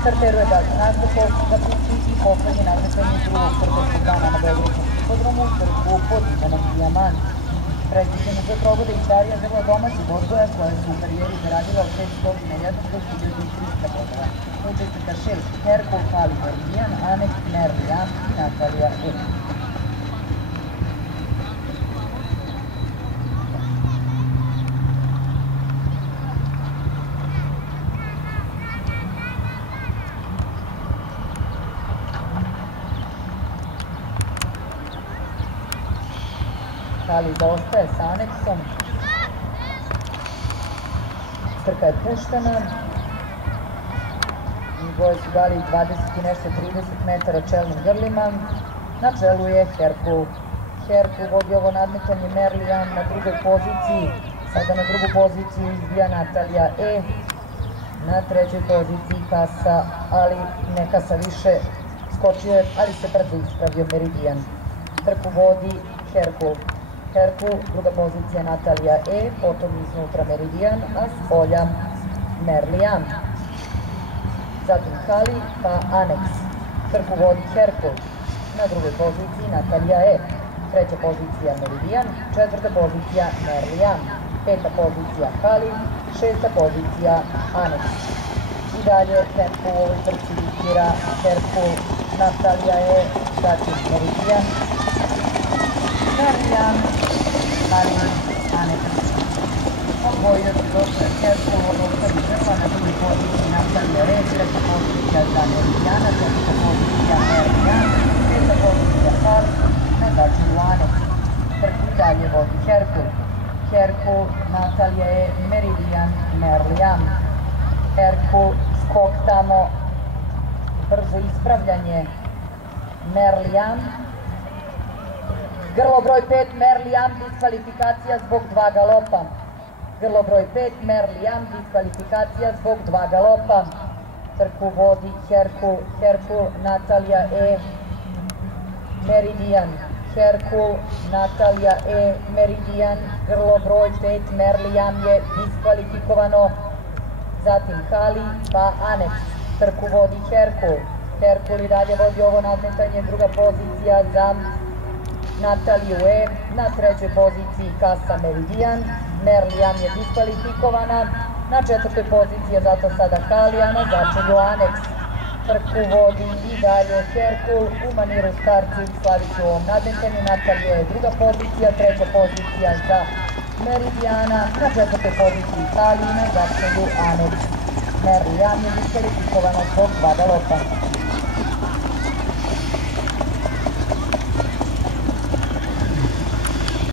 Starteruje dalje nastavak zapusti i poslednje nadmetanje drugog trkačkog dana na Beogradskom hipodromu, trku pod imenom Dijamant. Predviđeno za trogode i starija grla domaćih odgoja koja su u karijeri zaradila od 501 do 1300 bodova. Učesnika 6, Herkul, Kali, Meridian, Anex, Merlian i Natalija E. Kali zaostaje sa Anexom. Trka je puštena. Dvoje su dali 20 i nešto 30 metara čelnim grlima. Na čelu je Herkul. Herkul vodi ovo nadmetanje, Merlian na drugoj poziciji. Sada na drugu poziciju izbija Natalija E. Na trećoj poziciji Kasa, ali ne Kasa više. Skočio je, ali se brzo ispravio Meridian. Trku vodi Herkul. Herkul, druga pozicija Natalija E, potom iznutra Meridian, a s polja Merlian. Zatim Kali, pa Anex. Trku vodi Herkul. Na drugoj poziciji Natalija E. Treća pozicija Meridian, četvrta pozicija Merlian. Peta pozicija Kali, šesta pozicija Anex. I dalje tempo u ovoj trci diktira Herkul, Natalija E, zatim Meridian, Merlian, Kali, Anex. Odvojio se dosta Herkul od ostalih grla, na drugoj poziciji Natalija E, treća pozicija za Meridiana, četvrta pozicija Merlian, peta pozicija Kali, na začinu Anex. Trku i dalje vodi Herkul. Herkul, Natalija E, Meridian, Merlian. Herkul, skok tamo, brzo ispravljanje Merlian. Grlo broj 5, Merlian, diskvalifikacija zbog 2 galopa. Grlo broj 5, Merlian, diskvalifikacija zbog 2 galopa. Trku vodi Herkul, Herkul, Natalija E, Meridian. Herkul, Natalija E, Meridian, grlo broj 5, Merlian je diskvalifikovano. Zatim Kali, pa Anex. Trku vodi Herkul. Herkul i dalje vodi ovo nadmetanje, druga pozicija za Nataliju E. Na trećoj poziciji Kasa Meridian. Merlian je diskvalifikovana. Na četvrtoj poziciji je zato sada Kali, a na začelju Anex. Trku vodi i dalje Herkul u maniru starci Slaviću u ovom nadmetanju. Natalija je druga pozicija, treća pozicija za Meridiana, na četvrtoj poziciji Kali, na začelju Anex. Merlian je diskvalifikovana zbog 2 galopa.